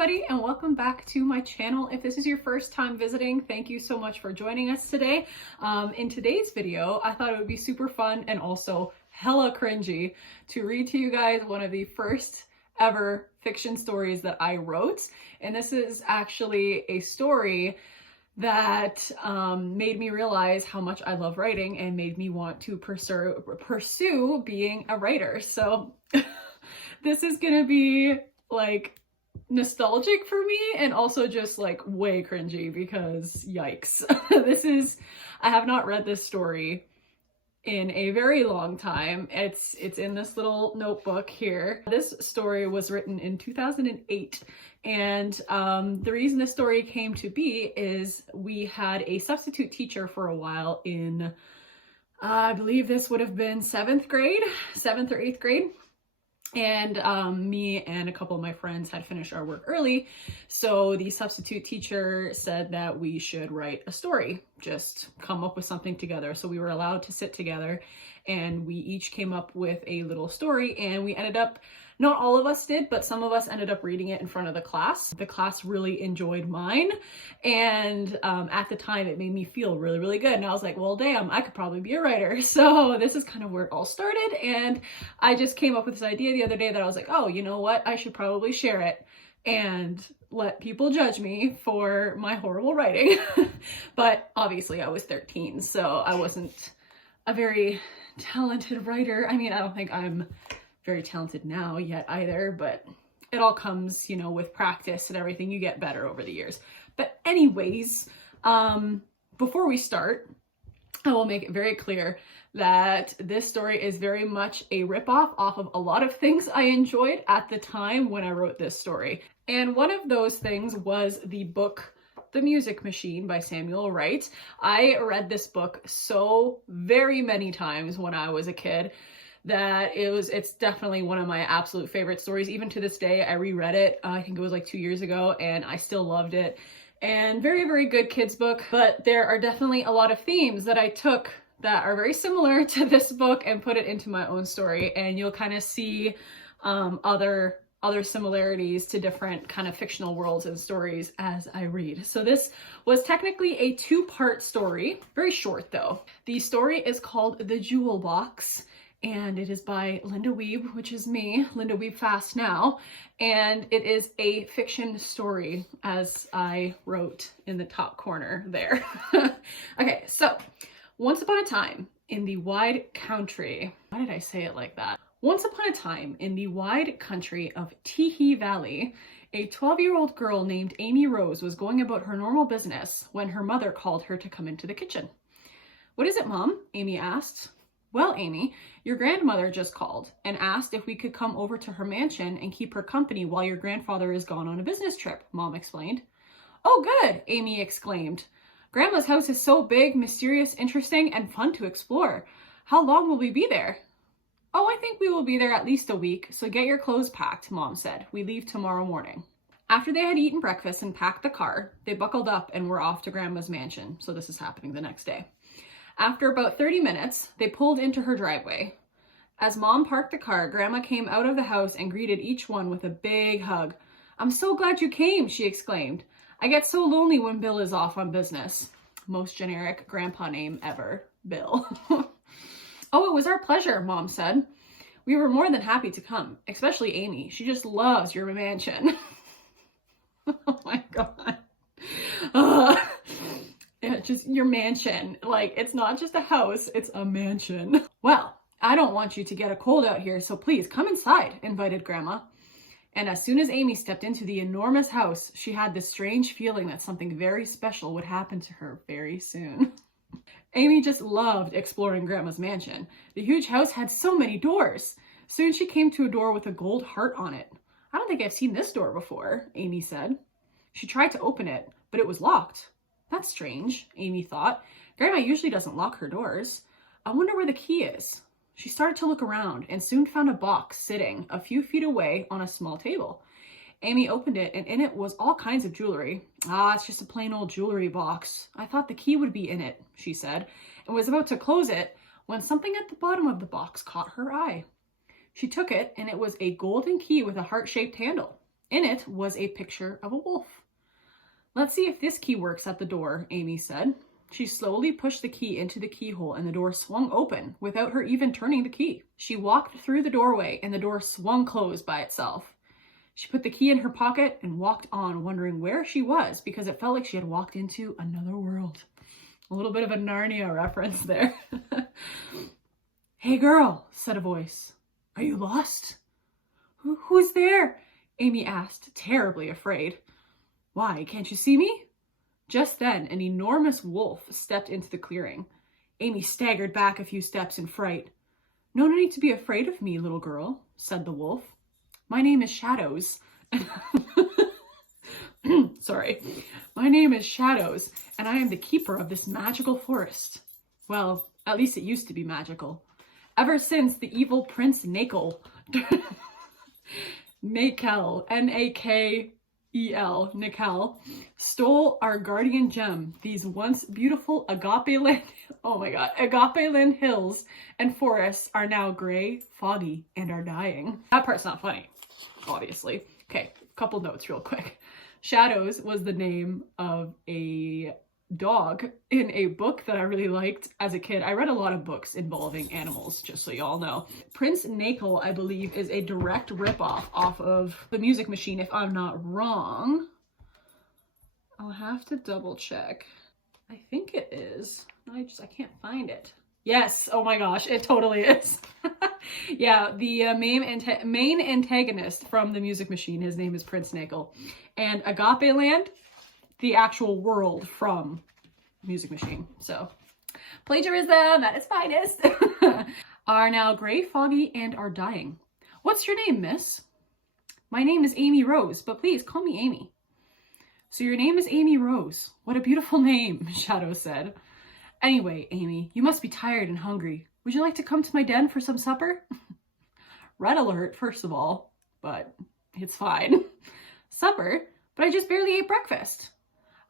everybody, and welcome back to my channel. If this is your first time visiting, thank you so much for joining us today. In today's video, I thought it would be super fun and also hella cringy to read to you guys one of the first ever fiction stories that I wrote. And this is actually a story that made me realize how much I love writing and made me want to pursue being a writer. So this is gonna be like nostalgic for me and also just like way cringy because yikes. I have not read this story in a very long time. It's in this little notebook here. This story was written in 2008, and the reason this story came to be is we had a substitute teacher for a while in, I believe this would have been 7th or 8th grade. And me and a couple of my friends had finished our work early, so the substitute teacher said that we should write a story, just come up with something together. So we were allowed to sit together and we each came up with a little story, and we ended up, not all of us did, but some of us ended up reading it in front of the class. The class really enjoyed mine, and at the time it made me feel really, really good. And I was like, well, damn, I could probably be a writer. So this is kind of where it all started. And I just came up with this idea the other day that I was like, oh, you know what? I should probably share it and let people judge me for my horrible writing. But obviously I was 13, so I wasn't a very talented writer. I mean, I don't think I'm very talented now yet either, but it all comes, you know, with practice and everything. You get better over the years. But anyways, before we start, I will make it very clear that this story is very much a ripoff off of a lot of things I enjoyed at the time when I wrote this story. And one of those things was the book The Music Machine by Samuel Wright. I read this book so very many times when I was a kid that it's definitely one of my absolute favorite stories. Even to this day, I reread it, I think it was like 2 years ago, and I still loved it. And very, very good kids book, but there are definitely a lot of themes that I took that are very similar to this book and put it into my own story, and you'll kind of see other similarities to different kind of fictional worlds and stories as I read. So this was technically a 2-part story, very short though. The story is called The Jewel Box, and it is by Linda Wiebe, which is me, Linda wiebe-fast now, and it is a fiction story, as I wrote in the top corner there. Okay, so once upon a time in the wide country, why did I say it like that? Once upon a time in the wide country of Tee Valley, a 12-year-old girl named Amy Rose was going about her normal business when her mother called her to come into the kitchen. "What is it, Mom?" Amy asked. "Well, Amy, your grandmother just called and asked if we could come over to her mansion and keep her company while your grandfather is gone on a business trip," Mom explained. "Oh, good," Amy exclaimed. "Grandma's house is so big, mysterious, interesting, and fun to explore. How long will we be there?" "Oh, I think we will be there at least a week, so get your clothes packed," Mom said. "We leave tomorrow morning." After they had eaten breakfast and packed the car, they buckled up and were off to Grandma's mansion. So this is happening the next day. After about 30 minutes, they pulled into her driveway. As Mom parked the car, Grandma came out of the house and greeted each one with a big hug. "I'm so glad you came," she exclaimed. "I get so lonely when Bill is off on business." Most generic grandpa name ever, Bill. "Oh, it was our pleasure," Mom said. "We were more than happy to come, especially Amy. She just loves your mansion." Oh my God. Yeah, just your mansion. Like, it's not just a house, it's a mansion. "Well, I don't want you to get a cold out here, so please come inside," invited Grandma. And as soon as Amy stepped into the enormous house, she had this strange feeling that something very special would happen to her very soon. Amy just loved exploring Grandma's mansion. The huge house had so many doors. Soon she came to a door with a gold heart on it. "I don't think I've seen this door before," Amy said. She tried to open it, but it was locked. "That's strange," Amy thought. "Grandma usually doesn't lock her doors. I wonder where the key is." She started to look around and soon found a box sitting a few feet away on a small table. Amy opened it, and in it was all kinds of jewelry. "Ah, it's just a plain old jewelry box. I thought the key would be in it," she said, and was about to close it when something at the bottom of the box caught her eye. She took it, and it was a golden key with a heart-shaped handle. In it was a picture of a wolf. "Let's see if this key works at the door," Amy said. She slowly pushed the key into the keyhole and the door swung open without her even turning the key. She walked through the doorway and the door swung closed by itself. She put the key in her pocket and walked on, wondering where she was because it felt like she had walked into another world. A little bit of a Narnia reference there. "Hey girl," said a voice. "Are you lost?" Who's there?" Amy asked, terribly afraid. "Why, can't you see me?" Just then, an enormous wolf stepped into the clearing. Amy staggered back a few steps in fright. "No need to be afraid of me, little girl," said the wolf. "My name is Shadows." Sorry. "My name is Shadows, and I am the keeper of this magical forest. Well, at least it used to be magical. Ever since the evil Prince Nakel, Nakel, stole our guardian gem, these once beautiful agape land hills and forests are now gray, foggy, and are dying." That part's not funny, obviously. Okay, couple notes real quick. Shadows was the name of a dog in a book that I really liked as a kid. I read a lot of books involving animals, just so y'all know. Prince Nakel, I believe, is a direct ripoff off of The Music Machine, if I'm not wrong. I'll have to double check. I think it is. I can't find it. Yes, oh my gosh, it totally is. Yeah, the main antagonist from The Music Machine, his name is Prince Nakel. And Agape Land, the actual world from Music Machine. So, plagiarism at its finest. "Are now gray, foggy, and are dying. What's your name, miss?" "My name is Amy Rose, but please call me Amy." "So your name is Amy Rose. What a beautiful name," Shadow said. "Anyway, Amy, you must be tired and hungry. Would you like to come to my den for some supper?" Red alert, first of all, but it's fine. "Supper? But I just barely ate breakfast."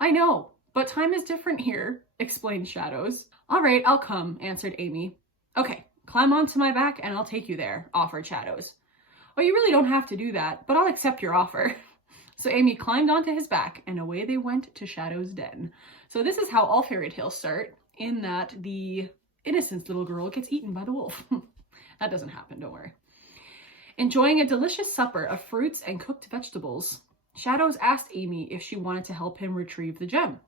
"I know, but time is different here," explained Shadows. "All right, I'll come," answered Amy. "Okay, climb onto my back and I'll take you there," offered Shadows. "Oh, you really don't have to do that, but I'll accept your offer." So Amy climbed onto his back and away they went to Shadow's den. So this is how all fairy tales start, in that the innocent little girl gets eaten by the wolf. That doesn't happen, don't worry. Enjoying a delicious supper of fruits and cooked vegetables, Shadows asked Amy if she wanted to help him retrieve the gem.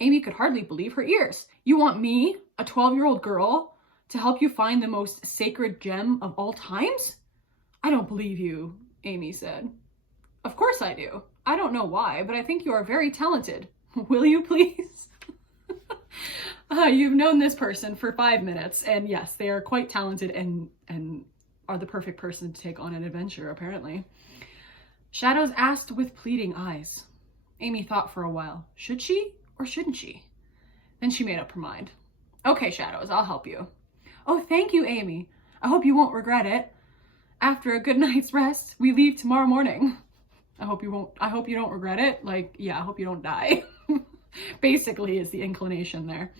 Amy could hardly believe her ears. "You want me, a 12-year-old girl, to help you find the most sacred gem of all times?" "I don't believe you," Amy said. "Of course I do. I don't know why, but I think you are very talented. Will you please?" You've known this person for 5 minutes, and yes, they are quite talented and are the perfect person to take on an adventure, apparently. Shadows asked with pleading eyes. Amy thought for a while. Should she or shouldn't she? Then she made up her mind. "Okay, Shadows, I'll help you." "Oh, thank you, Amy. I hope you won't regret it. After a good night's rest, we leave tomorrow morning." I hope you don't regret it. Like, yeah, I hope you don't die. Basically is the inclination there.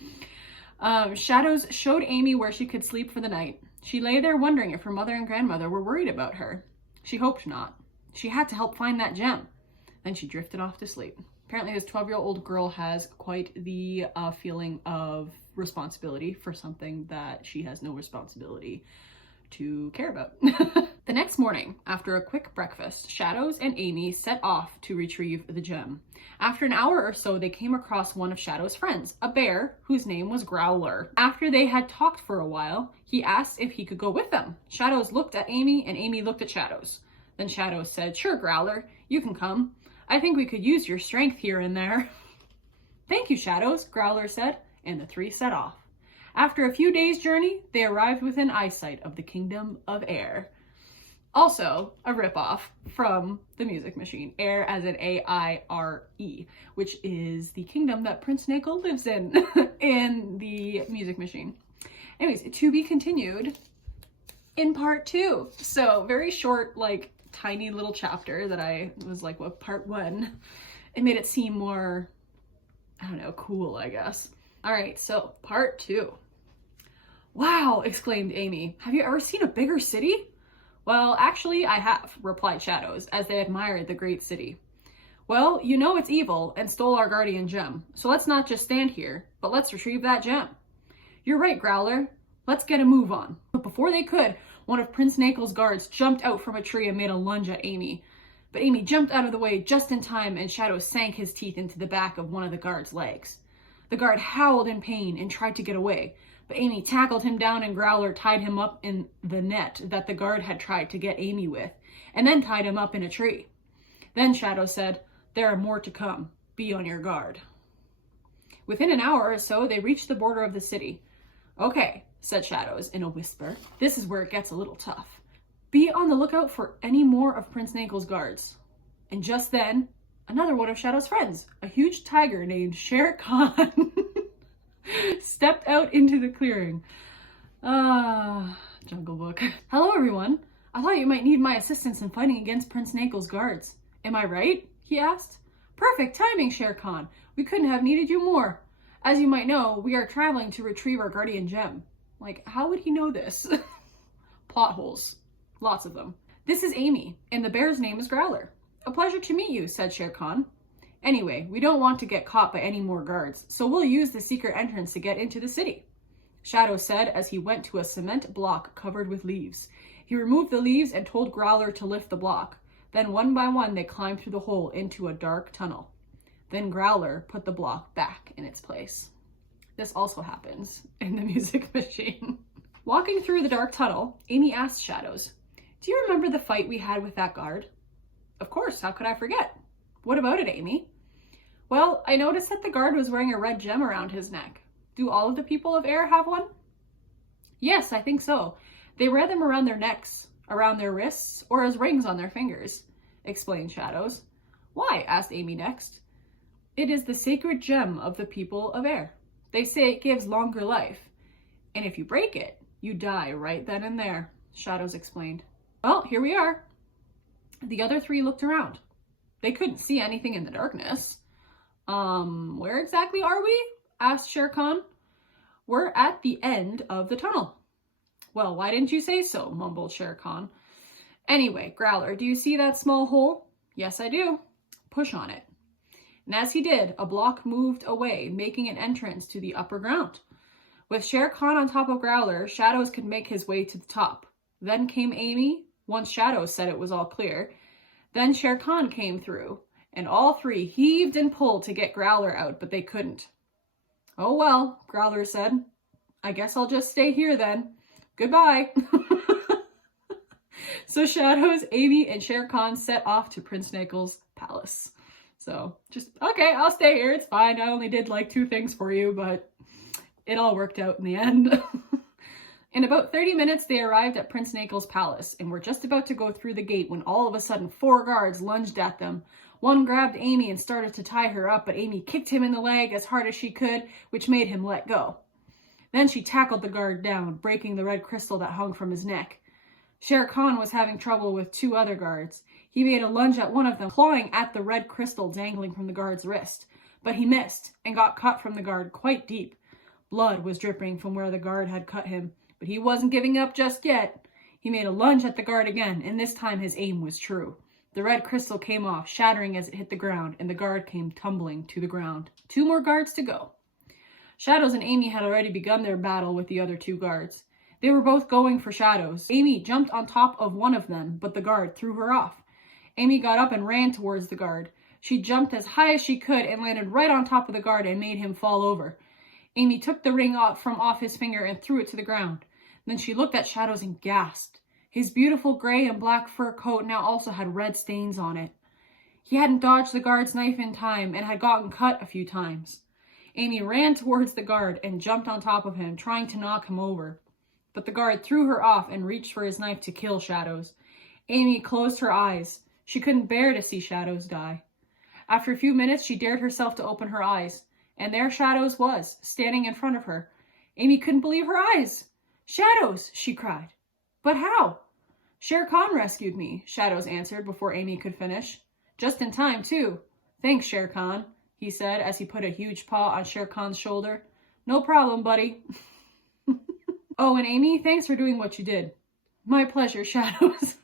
Shadows showed Amy where she could sleep for the night. She lay there wondering if her mother and grandmother were worried about her. She hoped not. She had to help find that gem. Then she drifted off to sleep. Apparently this 12-year-old girl has quite the feeling of responsibility for something that she has no responsibility to care about. The next morning, after a quick breakfast, Shadows and Amy set off to retrieve the gem. After an hour or so, they came across one of Shadow's friends, a bear whose name was Growler. After they had talked for a while, he asked if he could go with them. Shadows looked at Amy and Amy looked at Shadows. Then Shadows said, "Sure, Growler, you can come. I think we could use your strength here and there." "Thank you, Shadows," Growler said, and the three set off. After a few days' journey, they arrived within eyesight of the Kingdom of Air. Also, a ripoff from The Music Machine. Air as in A-I-R-E, which is the kingdom that Prince Nakel lives in, in The Music Machine. Anyways, to be continued in part 2. So, very short, like, tiny little chapter that I was like, what, part 1? It made it seem more, I don't know, cool, I guess. All right, so part 2. "Wow," exclaimed Amy. "Have you ever seen a bigger city?" Well, actually, I have, replied Shadows, as they admired the great city. Well, you know it's evil and stole our guardian gem, so let's not just stand here, but let's retrieve that gem. You're right, Growler. Let's get a move on. But before they could, one of Prince Nakel's guards jumped out from a tree and made a lunge at Amy. But Amy jumped out of the way just in time, and Shadows sank his teeth into the back of one of the guard's legs. The guard howled in pain and tried to get away, but Amy tackled him down and Growler tied him up in the net that the guard had tried to get Amy with, and then tied him up in a tree. Then Shadows said, "There are more to come. Be on your guard." Within an hour or so, they reached the border of the city. "Okay," said Shadows in a whisper. "This is where it gets a little tough. Be on the lookout for any more of Prince Nakel's guards." And just then, another one of Shadow's friends, a huge tiger named Shere Khan, stepped out into the clearing. Jungle Book. "Hello, everyone. I thought you might need my assistance in fighting against Prince Nakel's guards. Am I right?" he asked. "Perfect timing, Shere Khan. We couldn't have needed you more. As you might know, we are traveling to retrieve our guardian gem." Like, how would he know this? Plot holes. Lots of them. "This is Amy, and the bear's name is Growler." "A pleasure to meet you," said Shere Khan. "Anyway, we don't want to get caught by any more guards, so we'll use the secret entrance to get into the city," Shadow said as he went to a cement block covered with leaves. He removed the leaves and told Growler to lift the block. Then one by one they climbed through the hole into a dark tunnel. Then Growler put the block back in its place. This also happens in the music machine. Walking through the dark tunnel, Amy asked Shadows, "Do you remember the fight we had with that guard?" "Of course, how could I forget?" "What about it, Amy?" "Well, I noticed that the guard was wearing a red gem around his neck. Do all of the people of Air have one?" "Yes, I think so. They wear them around their necks, around their wrists, or as rings on their fingers," explained Shadows. "Why?" asked Amy next. "It is the sacred gem of the people of Air. They say it gives longer life, and if you break it, you die right then and there," Shadows explained. "Well, here we are." The other three looked around. They couldn't see anything in the darkness. Where exactly are we?" asked Shere Khan. "We're at the end of the tunnel." "Well, why didn't you say so?" mumbled Shere Khan. "Anyway, Growler, do you see that small hole?" "Yes, I do." "Push on it." And as he did, a block moved away, making an entrance to the upper ground. With Shere Khan on top of Growler, Shadows could make his way to the top. Then came Amy, once Shadows said it was all clear. Then Shere Khan came through, and all three heaved and pulled to get Growler out, but they couldn't. "Oh well," Growler said. "I guess I'll just stay here then. Goodbye." So Shadows, Amy, and Shere Khan set off to Prince Nakel's palace. So just, okay, I'll stay here. It's fine. I only did like 2 things for you, but it all worked out in the end. In about 30 minutes, they arrived at Prince Nakel's palace and were just about to go through the gate when all of a sudden 4 guards lunged at them. One grabbed Amy and started to tie her up, but Amy kicked him in the leg as hard as she could, which made him let go. Then she tackled the guard down, breaking the red crystal that hung from his neck. Shere Khan was having trouble with 2 other guards. He made a lunge at one of them, clawing at the red crystal dangling from the guard's wrist. But he missed and got cut from the guard quite deep. Blood was dripping from where the guard had cut him, but he wasn't giving up just yet. He made a lunge at the guard again, and this time his aim was true. The red crystal came off, shattering as it hit the ground, and the guard came tumbling to the ground. 2 more guards to go. Shadows and Amy had already begun their battle with the other 2 guards. They were both going for Shadows. Amy jumped on top of one of them, but the guard threw her off. Amy got up and ran towards the guard. She jumped as high as she could and landed right on top of the guard and made him fall over. Amy took the ring off his finger and threw it to the ground. Then she looked at Shadows and gasped. His beautiful gray and black fur coat now also had red stains on it. He hadn't dodged the guard's knife in time and had gotten cut a few times. Amy ran towards the guard and jumped on top of him, trying to knock him over. But the guard threw her off and reached for his knife to kill Shadows. Amy closed her eyes. She couldn't bear to see Shadows die. After a few minutes, she dared herself to open her eyes, and there Shadows was, standing in front of her. Amy couldn't believe her eyes. "Shadows!" she cried. "But how?" "Shere Khan rescued me," Shadows answered before Amy could finish. "Just in time, too. Thanks, Shere Khan," he said as he put a huge paw on Shere Khan's shoulder. "No problem, buddy." "Oh, and Amy, thanks for doing what you did." My pleasure, Shadows.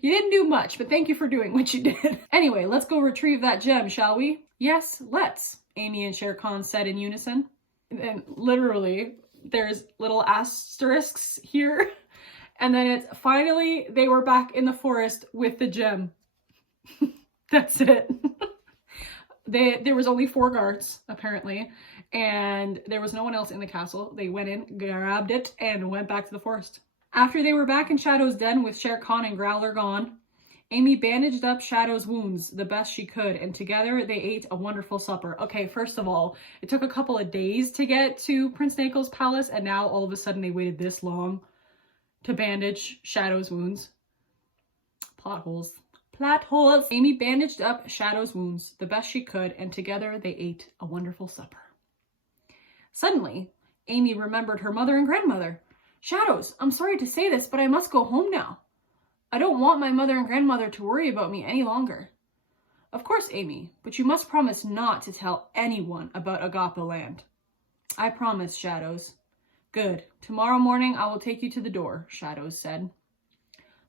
You didn't do much, but thank you for doing what you did. Anyway, let's go retrieve that gem, shall we? Yes, let's, Amy and Shere Khan said in unison. And literally, there's little asterisks here. And then it's finally, they were back in the forest with the gem. That's it. There was only 4 guards, apparently, and there was no one else in the castle. They went in, grabbed it, and went back to the forest. After they were back in Shadow's den with Shere Khan and Growler gone, Amy bandaged up Shadow's wounds the best she could, and together they ate a wonderful supper. Okay, first of all, it took a couple of days to get to Prince Nakel's palace, and now all of a sudden they waited this long to bandage Shadow's wounds. Plot holes. Plot holes. Amy bandaged up Shadow's wounds the best she could, and together they ate a wonderful supper. Suddenly, Amy remembered her mother and grandmother. Shadows, I'm sorry to say this, but I must go home now. I don't want my mother and grandmother to worry about me any longer. Of course, Amy, but you must promise not to tell anyone about Agape Land. I promise, Shadows. Good. Tomorrow morning I will take you to the door, Shadows said.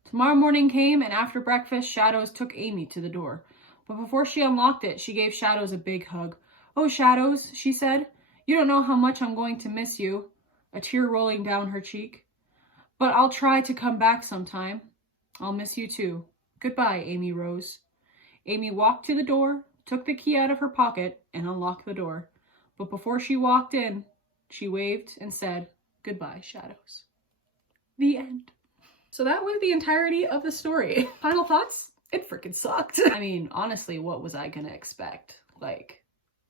Tomorrow morning came, and after breakfast, Shadows took Amy to the door. But before she unlocked it, she gave Shadows a big hug. Oh, Shadows, she said, you don't know how much I'm going to miss you. A tear rolling down her cheek. But I'll try to come back sometime. I'll miss you too. Goodbye, Amy Rose. Amy walked to the door, took the key out of her pocket, and unlocked the door. But before she walked in, she waved and said, goodbye, Shadows. The end. So that was the entirety of the story. Final thoughts? It freaking sucked. I mean, honestly, what was I gonna expect? Like,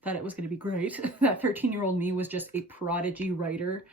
that it was gonna be great? That 13-year-old me was just a prodigy writer?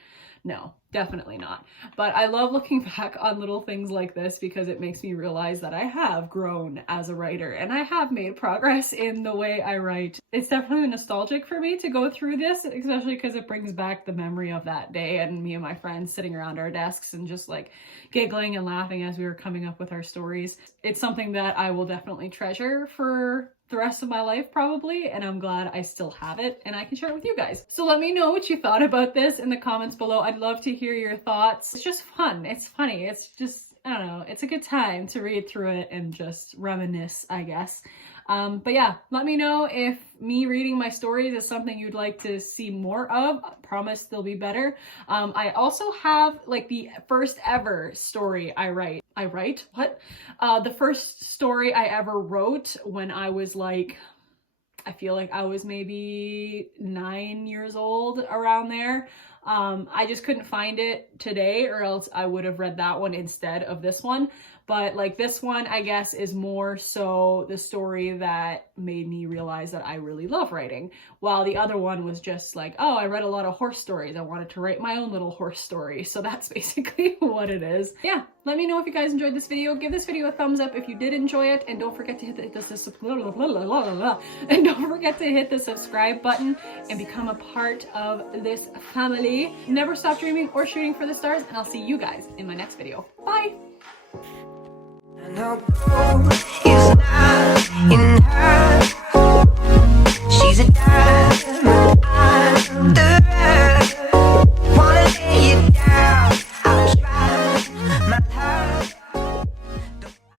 No, definitely not. But I love looking back on little things like this because it makes me realize that I have grown as a writer and I have made progress in the way I write. It's definitely nostalgic for me to go through this, especially because it brings back the memory of that day and me and my friends sitting around our desks and just like giggling and laughing as we were coming up with our stories. It's something that I will definitely treasure for the rest of my life probably, and I'm glad I still have it and I can share it with you guys. So let me know what you thought about this in the comments below. I'd love to hear your thoughts. It's just fun. It's funny. It's just, I don't know, it's a good time to read through it and just reminisce, I guess. But yeah, let me know if me reading my stories is something you'd like to see more of. I promise they'll be better. I also have like the first ever story the first story I ever wrote when I was like, I feel like I was maybe 9 years old, around there. I just couldn't find it today, or else I would have read that one instead of this one. But like this one, I guess, is more so the story that made me realize that I really love writing. While the other one was just like, oh, I read a lot of horse stories. I wanted to write my own little horse story. So that's basically what it is. Yeah, let me know if you guys enjoyed this video. Give this video a thumbs up if you did enjoy it. And don't forget to hit the subscribe button and become a part of this family. Never stop dreaming or shooting for the stars. And I'll see you guys in my next video. Bye! And I'll go, it's not enough.